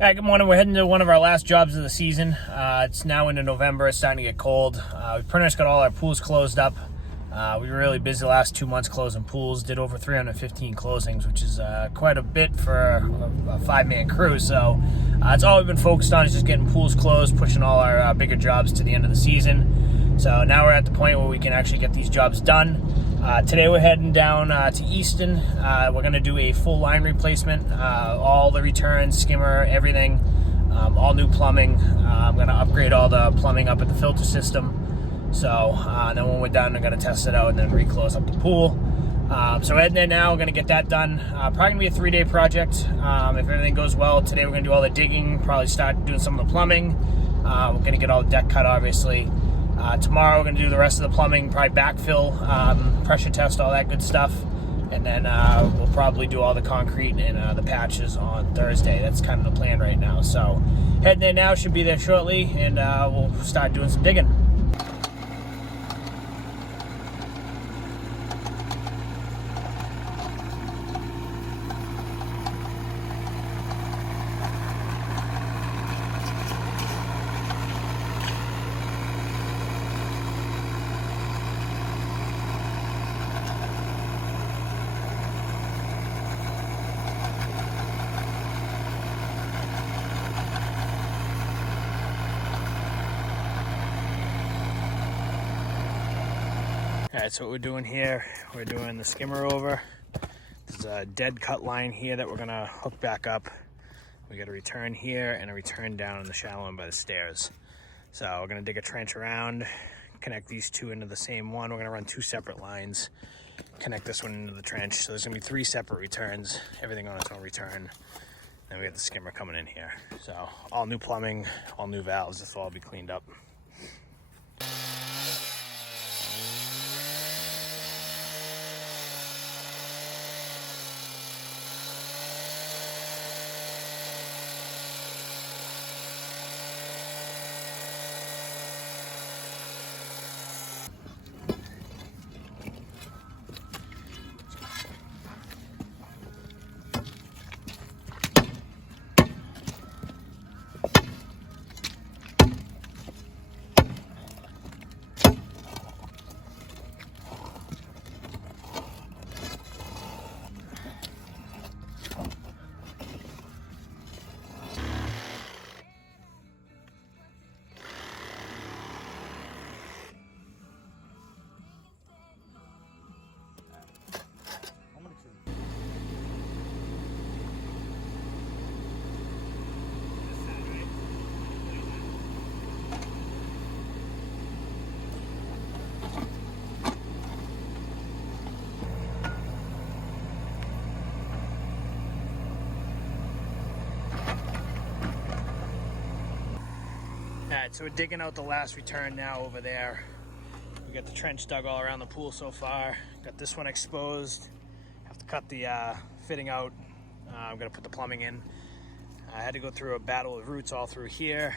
Yeah, good morning. We're heading to one of our last jobs of the season. It's now into November. It's starting to get cold. We pretty much got all our pools closed up. We were really busy the last 2 months closing pools. Did over 315 closings, which is quite a bit for a five-man crew. So that's all we've been focused on, is just getting pools closed, pushing all our bigger jobs to the end of the season. So now we're at the point where we can actually get these jobs done. Today we're heading down to Easton. We're going to do a full line replacement, all the returns, skimmer, everything, all new plumbing. I'm going to upgrade all the plumbing up at the filter system. So then when we're done, I'm going to test it out and then reclose up the pool. So we're heading there now. We're going to get that done. Probably going to be a 3-day project. If everything goes well, today we're going to do all the digging, probably start doing some of the plumbing. We're going to get all the deck cut, obviously. Tomorrow we're going to do the rest of the plumbing, probably backfill, pressure test, all that good stuff. And then we'll probably do all the concrete and the patches on Thursday. That's kind of the plan right now. So heading there now, should be there shortly, and we'll start doing some digging. Alright, so what we're doing here, we're doing the skimmer over. There's a dead cut line here that we're going to hook back up. We got a return here and a return down in the shallow end by the stairs. So we're going to dig a trench around, connect these two into the same one. We're going to run 2 separate lines, connect this one into the trench. So there's going to be 3 separate returns, everything on its own return. Then we got the skimmer coming in here. So all new plumbing, all new valves, this will all be cleaned up. Alright, so we're digging out the last return now over there. We got the trench dug all around the pool so far. Got this one exposed. Have to cut the fitting out. I'm gonna put the plumbing in. I had to go through a battle with roots all through here.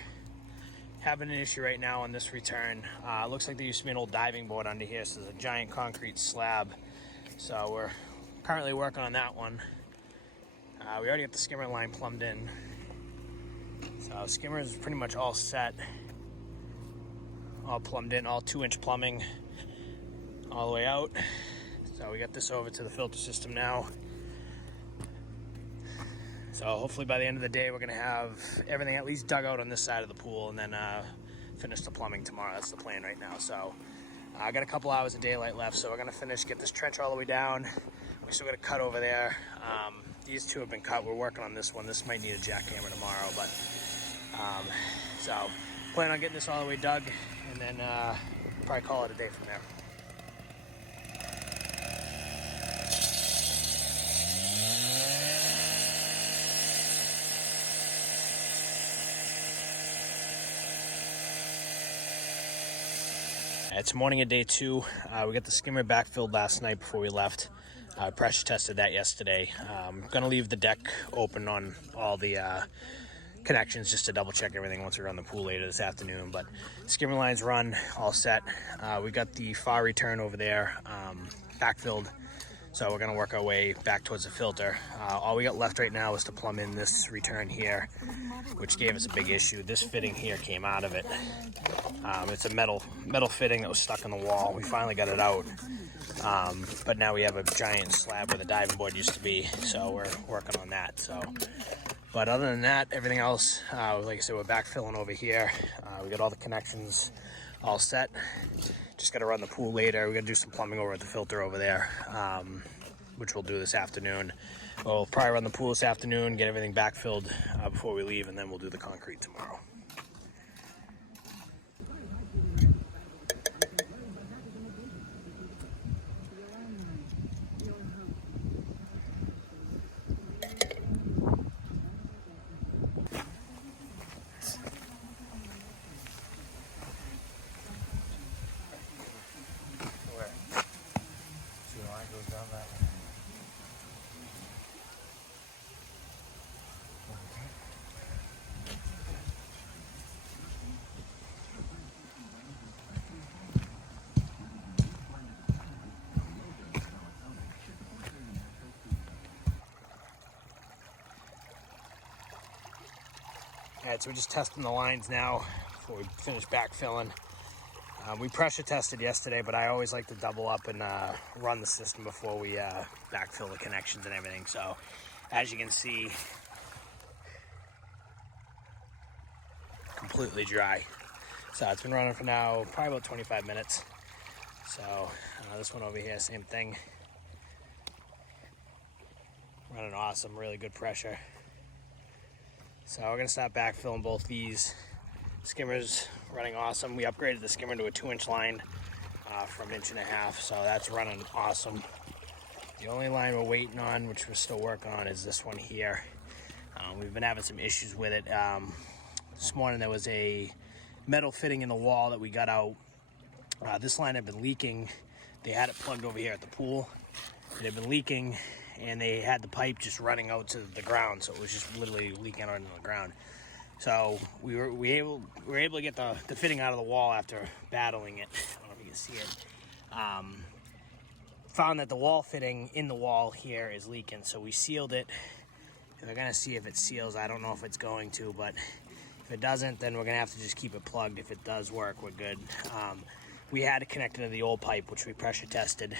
Having an issue right now on this return. Looks like there used to be an old diving board under here, so there's a giant concrete slab. So we're currently working on that one. We already got the skimmer line plumbed in. So skimmer is pretty much all set, all plumbed in, all 2-inch plumbing all the way out. So we got this over to the filter system now. So hopefully by the end of the day we're gonna have everything at least dug out on this side of the pool, and then finish the plumbing tomorrow. That's the plan right now. So I got a couple hours of daylight left, so we're gonna finish, get this trench all the way down. We still got a cut over there. These 2 have been cut. We're working on this one. This might need a jackhammer tomorrow, but so plan on getting this all the way dug, and then probably call it a day from there. It's morning of day 2. We got the skimmer backfilled last night before we left. Pressure tested that yesterday. Gonna leave the deck open on all the connections just to double check everything once we run the pool later this afternoon. But skimmer lines run, all set. We got the far return over there backfilled. So we're gonna work our way back towards the filter. All we got left right now is to plumb in this return here, which gave us a big issue. This fitting here came out of it. It's a metal fitting that was stuck in the wall. We finally got it out. But now we have a giant slab where the diving board used to be, so we're working on that. But other than that, everything else, like I said, we're backfilling over here. We got all the connections all set. Just got to run the pool later. We're gonna do some plumbing over at the filter over there, which we'll do this afternoon. We'll probably run the pool this afternoon, get everything backfilled before we leave, and then we'll do the concrete tomorrow. All right, so we're just testing the lines now before we finish backfilling. We pressure tested yesterday, but I always like to double up and run the system before we backfill the connections and everything. So as you can see, completely dry. So it's been running for now probably about 25 minutes. So this one over here, same thing. Running awesome, really good pressure. So we're gonna start backfilling both these. Skimmer's running awesome. We upgraded the skimmer to a 2-inch line from 1.5 inches, so that's running awesome. The only line we're waiting on, which we're still working on, is this one here. We've been having some issues with it. This morning there was a metal fitting in the wall that we got out. This line had been leaking. They had it plugged over here at the pool. It had been leaking, and they had the pipe just running out to the ground, so it was just literally leaking out into the ground. So we were able to get the fitting out of the wall after battling it. I don't know if you can see it. Found that the wall fitting in the wall here is leaking, so we sealed it. And we're gonna see if it seals. I don't know if it's going to, but if it doesn't, then we're gonna have to just keep it plugged. If it does work, we're good. We had to connect it to the old pipe, which we pressure tested.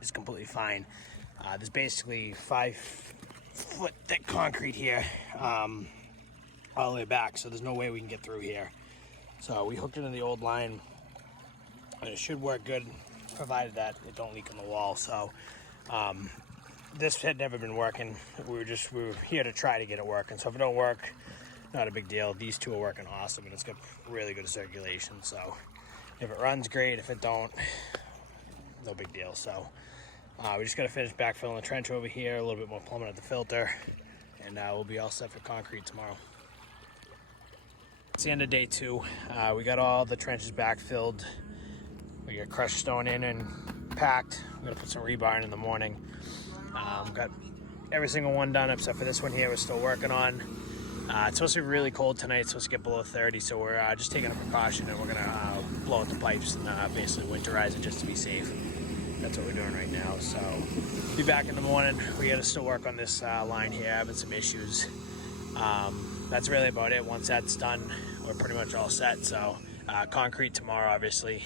It's completely fine. There's basically 5-foot thick concrete here, all the way back, so there's no way we can get through here. So we hooked it into the old line, and it should work good, provided that it don't leak in the wall. So this had never been working. We were here to try to get it working. So if it don't work, not a big deal. These two are working awesome, and it's got really good circulation. So if it runs, great. If it don't, no big deal. So we just got to finish backfilling the trench over here, a little bit more plumbing at the filter, and we'll be all set for concrete tomorrow. It's the end of day 2. We got all the trenches backfilled. We got crushed stone in and packed. We're gonna put some rebar in the morning. Got every single one done except for this one here we're still working on. It's supposed to be really cold tonight. It's supposed to get below 30, so we're just taking a precaution, and we're gonna blow out the pipes and basically winterize it just to be safe. That's what we're doing right now. So be back in the morning. We gotta still work on this line here, having some issues. That's really about it. Once that's done, we're pretty much all set. So concrete tomorrow, obviously.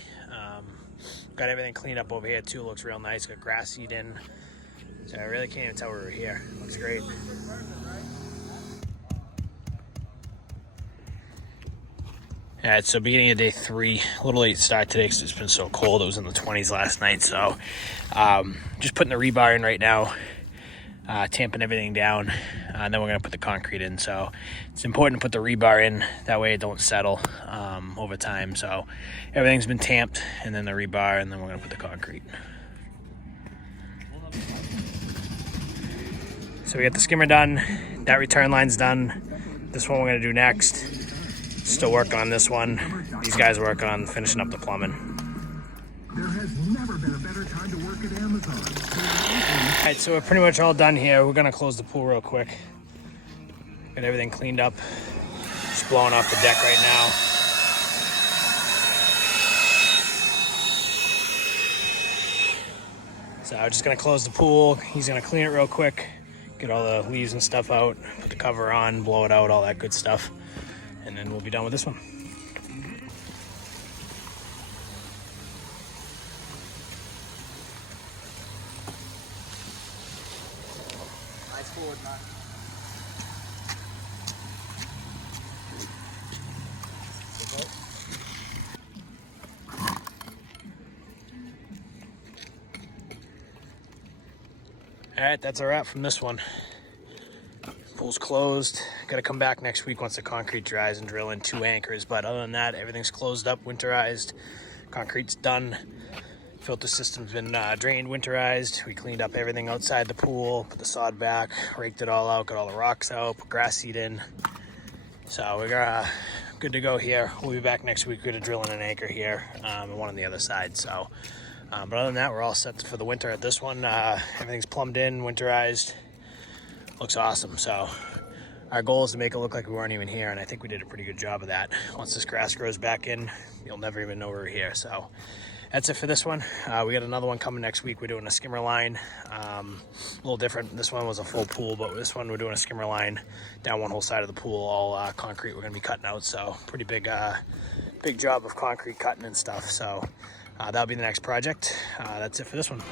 Got everything cleaned up over here too. Looks real nice. Got grass seed in. So I really can't even tell we were here. Looks great. All right, so beginning of day 3, a little late start today because it's been so cold. It was in the 20s last night. So just putting the rebar in right now, tamping everything down, and then we're gonna put the concrete in. So it's important to put the rebar in, that way it don't settle over time. So everything's been tamped, and then the rebar, and then we're gonna put the concrete. So we got the skimmer done, that return line's done. This one we're gonna do next. Still working on this one. These guys are working on finishing up the plumbing. There has never been a better time to work at Amazon. All right, so we're pretty much all done here. We're gonna close the pool real quick. Got everything cleaned up. Just blowing off the deck right now. So I'm just gonna close the pool. He's gonna clean it real quick, get all the leaves and stuff out, put the cover on, blow it out, all that good stuff. And then we'll be done with this one. Nice forward, man. All right, that's a wrap from this one. Pool's closed. Got to come back next week once the concrete dries and drill in 2 anchors. But other than that, everything's closed up, winterized. Concrete's done. Filter system's been drained, winterized. We cleaned up everything outside the pool, put the sod back, raked it all out, got all the rocks out, put grass seed in. So we're good to go here. We'll be back next week. We're going to drill in an anchor here and one on the other side. So, but other than that, we're all set for the winter at this one. Everything's plumbed in, winterized. Looks awesome. So our goal is to make it look like we weren't even here, and I think we did a pretty good job of that. Once this grass grows back in, you'll never even know we're here. So that's it for this one. We got another one coming next week. We're doing a skimmer line. A little different. This one was a full pool, but this one we're doing a skimmer line down one whole side of the pool, all concrete we're going to be cutting out. So pretty big job of concrete cutting and stuff. So that'll be the next project. That's it for this one.